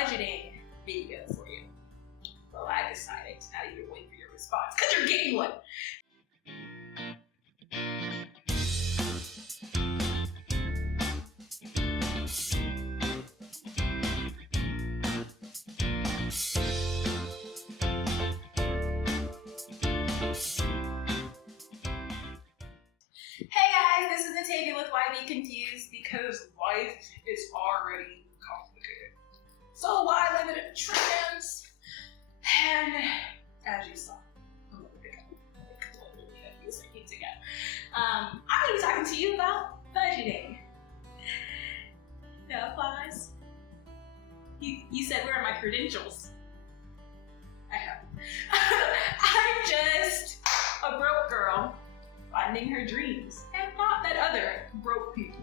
budgeting video for you. Well, I decided to not even wait for your response because you're getting one. Hey guys, this is Natalia with YBConfused because life is already complicated. So why limit it to trends? And as you saw, I'm going to be talking to you about budgeting. No applause. You said, where are my credentials? I have. I'm just a broke girl finding her dreams and not that other broke people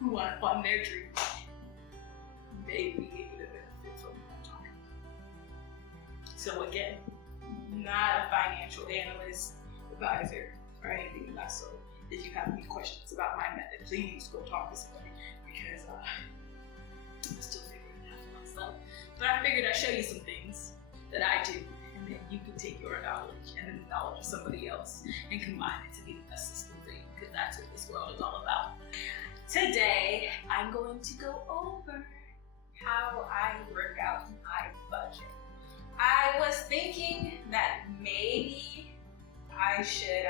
who want to fund their dreams may be able to benefit from what I'm talking about. So again, not a financial analyst, advisor, or anything of that sort. If you have any questions about my method, please go talk to somebody because I'm still figuring it out for myself. But I figured I'd show you some things that I do, and then you can take your knowledge and the knowledge of somebody else and combine it to be the best system for you, because that's what this world is all about. Today, I'm going to go over how I work out my budget. I was thinking that maybe I should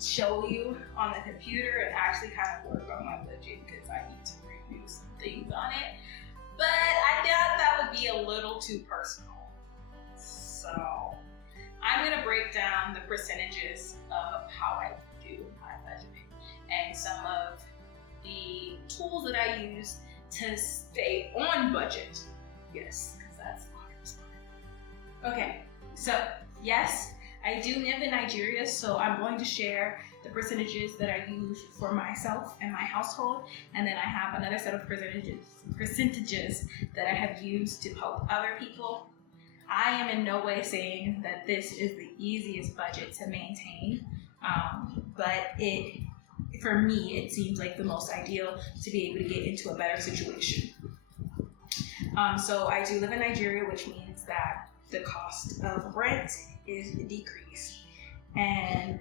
show you on the computer and actually kind of work on my budget because I need to review some things on it. But I doubt that would be a little too personal. So I'm gonna break down the percentages of how I do my budgeting and some of the tools that I use to stay on budget. Yes, because that's the hardest part. Okay, so yes, I do live in Nigeria, so I'm going to share the percentages that I use for myself and my household, and then I have another set of percentages that I have used to help other people. I am in no way saying that this is the easiest budget to maintain, but for me, it seems like the most ideal to be able to get into a better situation. So I do live in Nigeria, which means that the cost of rent is decreased, and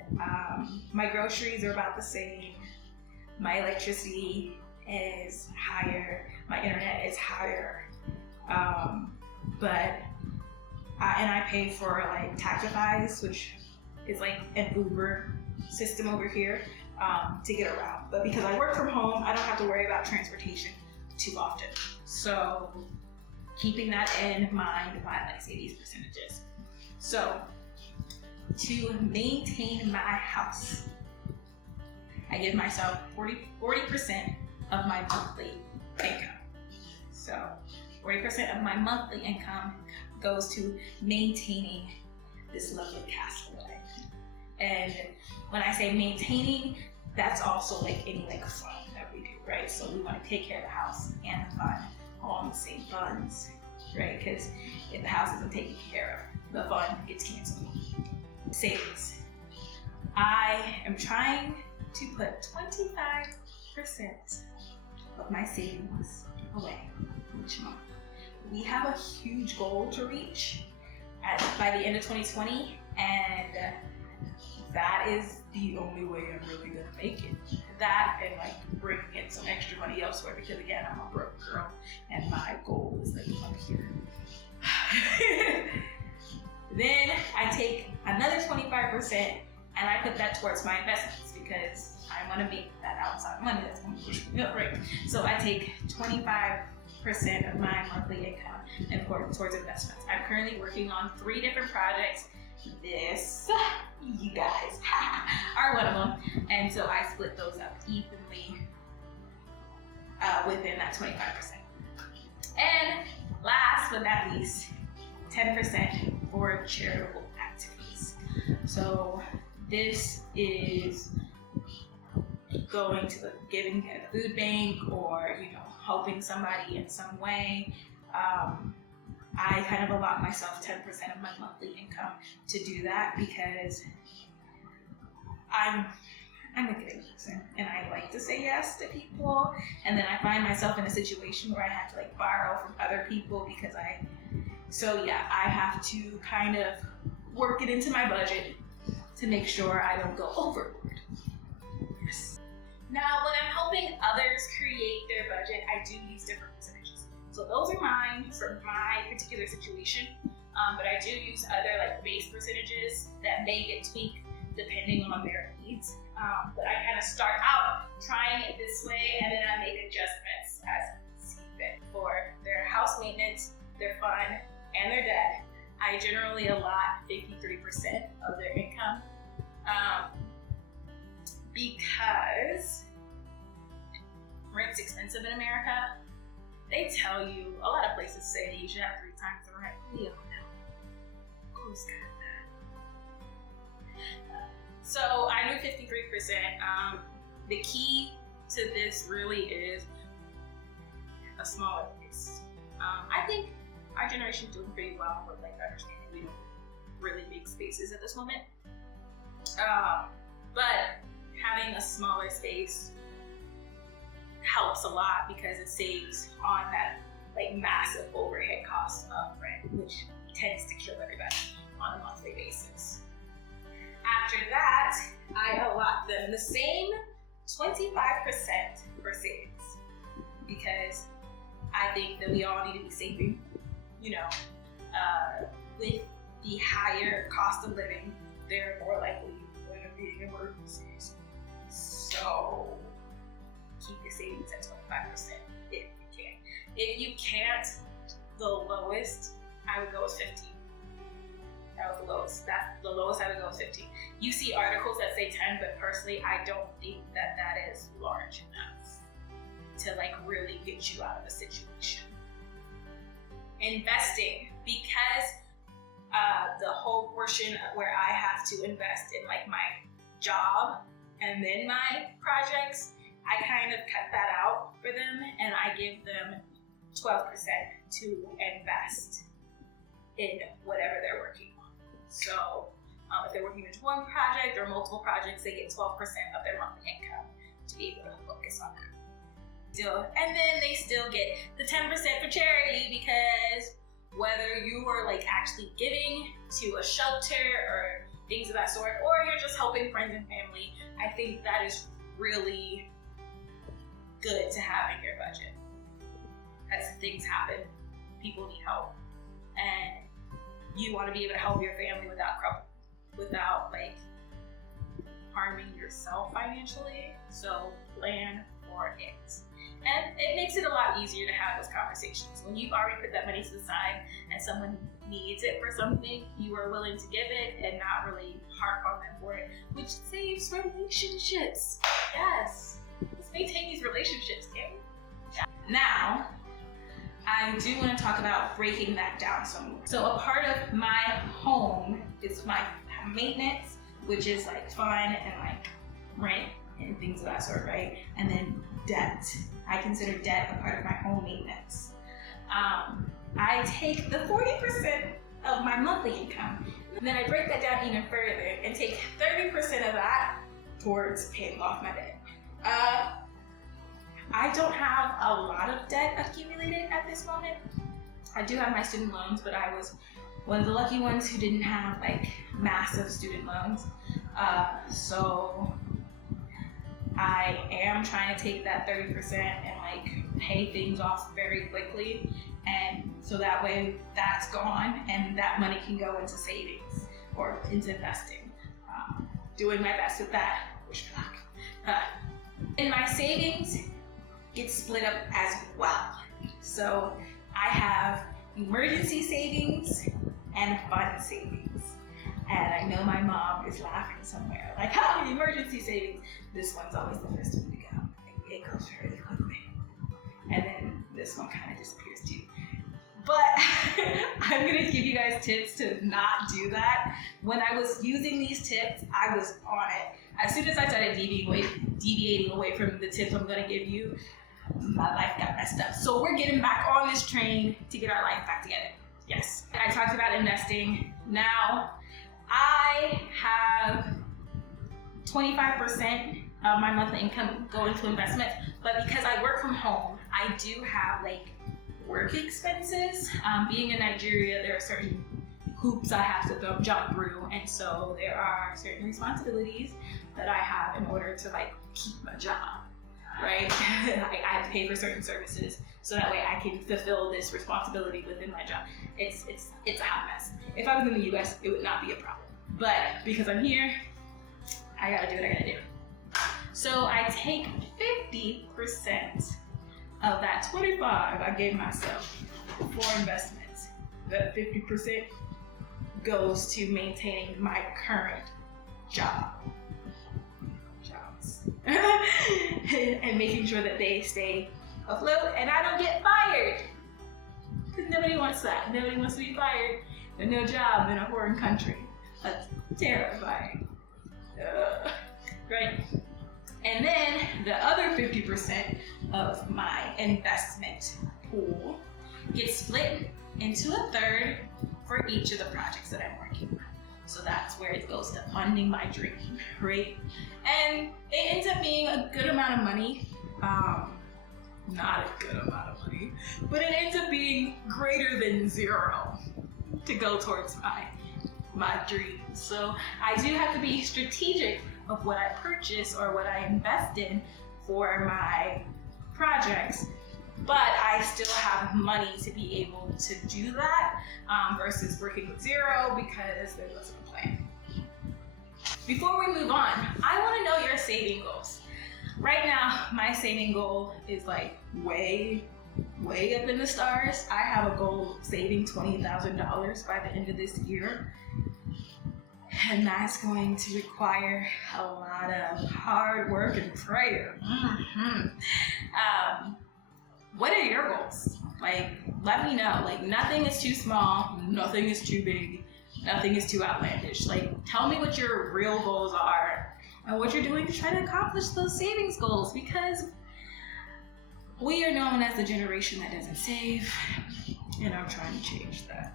my groceries are about the same. My electricity is higher, my internet is higher, but I pay for like Taxify, which is like an Uber system over here, to get around. But because I work from home, I don't have to worry about transportation too often. So keeping that in mind when I say these percentages. So to maintain my house, I give myself 40% of my monthly income. So 40% of my monthly income goes to maintaining this lovely castle life. And when I say maintaining, that's also like any like fund that we do, right? So we want to take care of the house and the fund all in the same funds, right? Because if the house isn't taken care of, the fund gets canceled. Savings. I am trying to put 25% of my savings away each month. We have a huge goal to reach by the end of 2020, and that is the only way I'm really gonna make it. That and like bringing in some extra money elsewhere, because again, I'm a broke girl and my goal is like up here. Then I take another 25% and I put that towards my investments because I want to make that outside money that's going to push me up, right? So I take 25% of my monthly income and put it towards investments. I'm currently working on 3 different projects. This, you guys, are one of them. And so I split those up evenly within that 25%. And last but not least, 10% for charitable activities. So this is going to giving at a food bank or helping somebody in some way. I kind of allot myself 10% of my monthly income to do that because I'm I'm a good person and I like to say yes to people, and then I find myself in a situation where I have to like borrow from other people because I have to kind of work it into my budget to make sure I don't go overboard. Yes. Now, when I'm helping others create their budget, I do use different percentages. So those are mine for my particular situation, but I do use other like base percentages that may get tweaked depending on their needs. But I kind of start out trying it this way, and then I make adjustments as I see fit. For their house maintenance, their fund, and their debt, I generally allot 53% of their income, because rent's expensive in America. They tell you, a lot of places say that you should have 3 times the rent. We don't know. Who's got that? So I do 53%. The key to this really is a smaller base. I think our generation is doing pretty well with like understanding we don't really big spaces at this moment. But having a smaller space helps a lot because it saves on that like massive overhead cost of rent, which tends to kill everybody on a monthly basis. After that, I allot them the same 25% for savings, because I think that we all need to be saving. You know, with the higher cost of living, they're more likely going to be emergencies. So keep your savings at 25% if you can. If you can't, the lowest I would go with 15. That was the lowest. The lowest I would go is 15. You see articles that say 10, but personally, I don't think that is large enough to like really get you out of a situation. Investing, because the whole portion where I have to invest in like my job and then my projects, I kind of cut that out for them, and I give them 12% to invest in whatever they're working on. So if they're working with one project or multiple projects, they get 12% of their monthly income to be able to focus on that. And then they still get the 10% for charity, because whether you are like actually giving to a shelter or things of that sort, or you're just helping friends and family, I think that is really good to have in your budget. As things happen, people need help, and you want to be able to help your family without like harming yourself financially. So plan for it. And it makes it a lot easier to have those conversations. When you've already put that money to the side and someone needs it for something, you are willing to give it and not really harp on them for it, which saves relationships. Yes. Let's maintain these relationships, can we? Yeah. Now, I do want to talk about breaking that down some more. So a part of my home is my maintenance, which is like fun and like rent and things of that sort, right? And then debt. I consider debt a part of my home maintenance. I take the 40% of my monthly income, and then I break that down even further and take 30% of that towards paying off my debt. I don't have a lot of debt accumulated at this moment. I do have my student loans, but I was one of the lucky ones who didn't have like massive student loans. So I am trying to take that 30% and like pay things off very quickly, and so that way that's gone and that money can go into savings or into investing. Doing my best with that. Wish me luck. And my savings get split up as well. So I have emergency savings and fund savings. And I know my mom is laughing somewhere, like, how emergency savings? This one's always the first one to go. It goes really quickly. And then this one kind of disappears too. But I'm gonna give you guys tips to not do that. When I was using these tips, I was on it. As soon as I started deviating away from the tips I'm gonna give you, my life got messed up. So we're getting back on this train to get our life back together. Yes. I talked about investing. Now, I have 25% of my monthly income go into investments. But because I work from home, I do have like work expenses. Being in Nigeria, there are certain hoops I have to jump through, and so there are certain responsibilities that I have in order to like keep my job, right? I have to pay for certain services so that way I can fulfill this responsibility within my job. It's a hot mess. If I was in the US, it would not be a problem. But because I'm here, I gotta do what I gotta do. So I take 50% of that 25 I gave myself for investments. That 50% goes to maintaining my current jobs and making sure that they stay afloat and I don't get fired. Because nobody wants that. Nobody wants to be fired with no job in a foreign country. That's terrifying. Right? And then the other 50% of my investment pool gets split into a third for each of the projects that I'm working on. So that's where it goes to funding my dream, right? And it ends up being a good amount of money. Not a good amount of money, but it ends up being greater than zero to go towards my dreams. So I do have to be strategic of what I purchase or what I invest in for my projects, but I still have money to be able to do that versus working with zero because there wasn't a plan. Before we move on, I want to know your saving goals. Right now, my saving goal is like way up in the stars. I have a goal of saving $20,000 by the end of this year. And that's going to require a lot of hard work and prayer. What are your goals? Like, let me know. Like, nothing is too small, nothing is too big, nothing is too outlandish. Like, tell me what your real goals are and what you're doing to try to accomplish those savings goals, because we are known as the generation that doesn't save, and I'm trying to change that.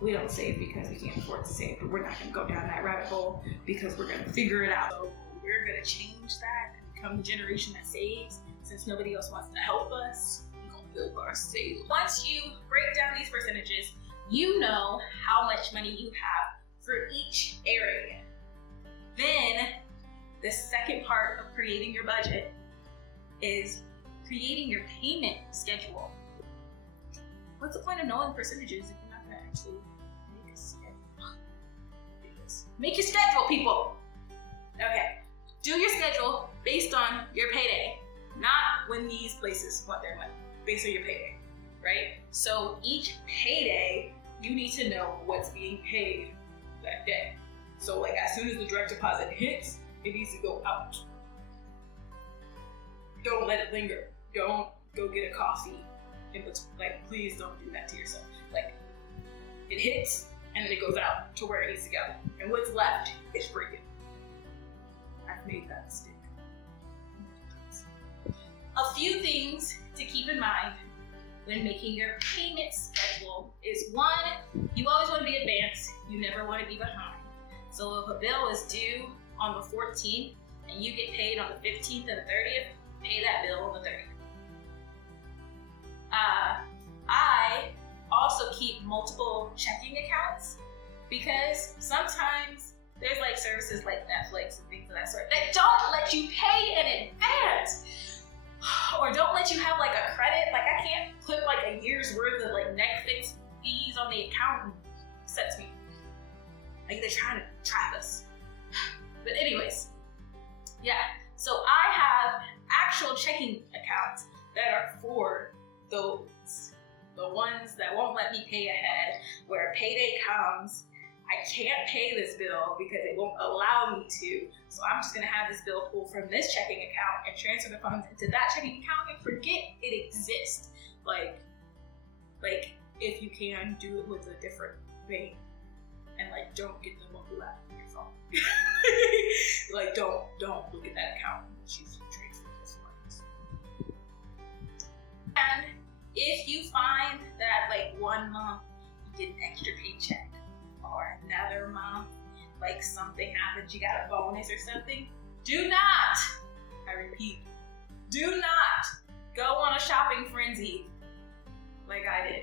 We don't save because we can't afford to save, but we're not going to go down that rabbit hole because we're going to figure it out. So we're going to change that and become the generation that saves. Since nobody else wants to help us, we're going to build our savings. Once you break down these percentages, you know how much money you have for each area. Then the second part of creating your budget is creating your payment schedule. What's the point of knowing percentages if you're not going to actually make a schedule? Make your schedule, people! Okay, do your schedule based on your payday, not when these places want their money, based on your payday, right? So each payday, you need to know what's being paid that day. So like as soon as the direct deposit hits, it needs to go out. Don't let it linger. Don't go get a coffee. Like, please don't do that to yourself. Like, it hits and then it goes out to where it needs to go. And what's left is for you. I've made that mistake. A few things to keep in mind when making your payment schedule is one, you always want to be advanced. You never want to be behind. So if a bill is due on the 14th and you get paid on the 15th and the 30th, pay that bill on the 30th. I also keep multiple checking accounts because sometimes there's like services like Netflix and things of that sort that don't let you pay in advance or don't let you have like a credit. Like I can't put like a year's worth of like Netflix fees on the account and sets me. Like they're trying to trap us. But anyways, yeah. So I have actual checking accounts that are for those, the ones that won't let me pay ahead, where payday comes, I can't pay this bill because it won't allow me to, so I'm just gonna have this bill pull from this checking account and transfer the funds into that checking account and forget it exists. Like if you can, do it with a different bank, and like don't get the mobile app on your phone. Like don't look at that account and choose to transfer this funds. And if you find that like one month you get an extra paycheck or another month like something happens, you got a bonus or something, Do not, I repeat, do not go on a shopping frenzy like I did.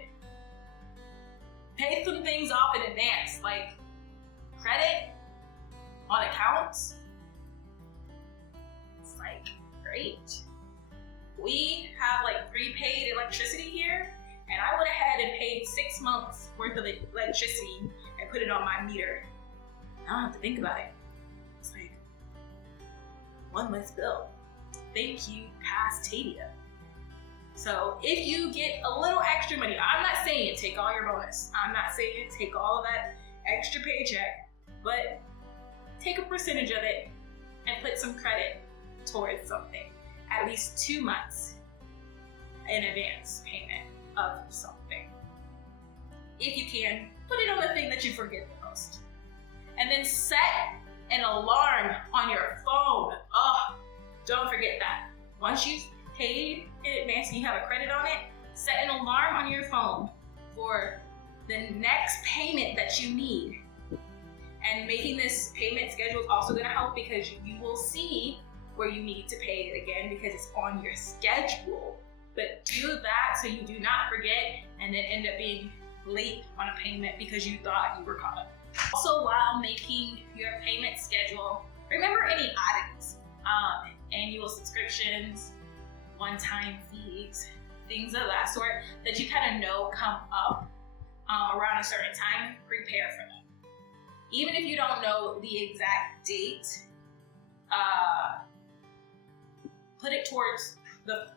Pay some things off in advance, like credit on accounts. It's like, great. We have like prepaid electricity here, and I went ahead and paid 6 months worth of electricity and put it on my meter. I don't have to think about it. It's like one less bill. Thank you, past Tadia. So if you get a little extra money, I'm not saying take all your bonus. I'm not saying take all of that extra paycheck, but take a percentage of it and put some credit towards something. At least 2 months in advance payment of something. If you can, put it on the thing that you forget the most. And then set an alarm on your phone. Oh, don't forget that. Once you've paid in advance and you have a credit on it, set an alarm on your phone for the next payment that you need. And making this payment schedule is also going to help because you will see where you need to pay it again because it's on your schedule. But do that so you do not forget and then end up being late on a payment because you thought you were caught up. Also, while making your payment schedule, remember any oddities, annual subscriptions, one-time fees, things of that sort that you kind of know come up around a certain time. Prepare for them. Even if you don't know the exact date, put it towards the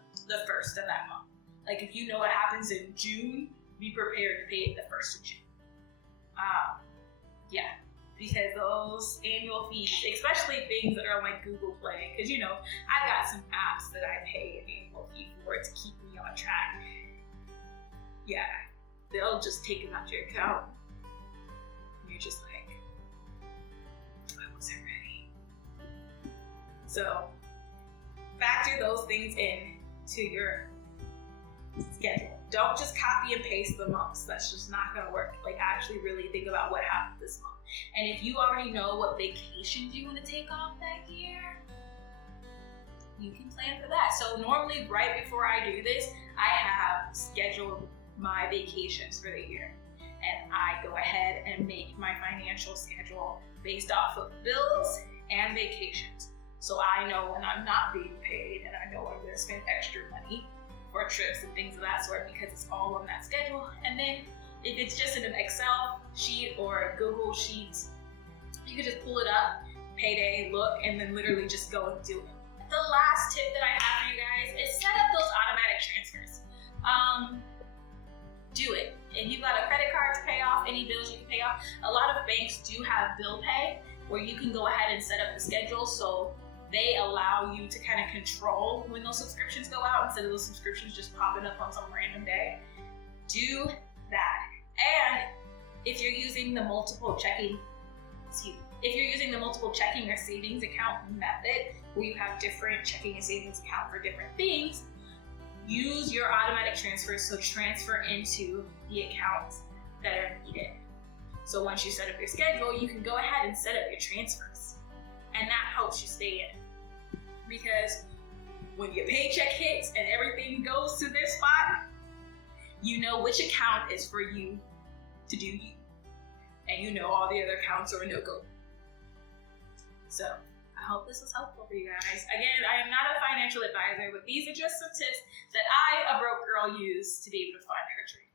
first of that month. Like if you know what happens in June, be prepared to pay it the 1st of June. Yeah, because those annual fees, especially things that are on like Google Play, because you know, I've got some apps that I pay an annual fee for to keep me on track. Yeah, they'll just take them out your account. And you're just like, I wasn't ready. So factor those things in to your schedule. Don't just copy and paste the months. That's just not gonna work. Like actually really think about what happened this month. And if you already know what vacations you wanna take off that year, you can plan for that. So normally right before I do this, I have scheduled my vacations for the year. And I go ahead and make my financial schedule based off of bills and vacations. So I know when I'm not being paid and I know I'm gonna spend extra money for trips and things of that sort because it's all on that schedule. And then if it's just in an Excel sheet or a Google Sheets, you can just pull it up, payday, look, and then literally just go and do it. The last tip that I have for you guys is set up those automatic transfers. Do it. If you've got a credit card to pay off, any bills you can pay off, a lot of banks do have bill pay where you can go ahead and set up the schedule so they allow you to kind of control when those subscriptions go out instead of those subscriptions just popping up on some random day. Do that. And if you're using the multiple checking or savings account method where you have different checking and savings account for different things, use your automatic transfers, so transfer into the accounts that are needed. So once you set up your schedule, you can go ahead and set up your transfers. And that helps you stay in it. Because when your paycheck hits and everything goes to their spot, you know which account is for you to do you. And you know all the other accounts are a no-go. So I hope this was helpful for you guys. Again, I am not a financial advisor, but these are just some tips that I, a broke girl, use to be able to fund her dream.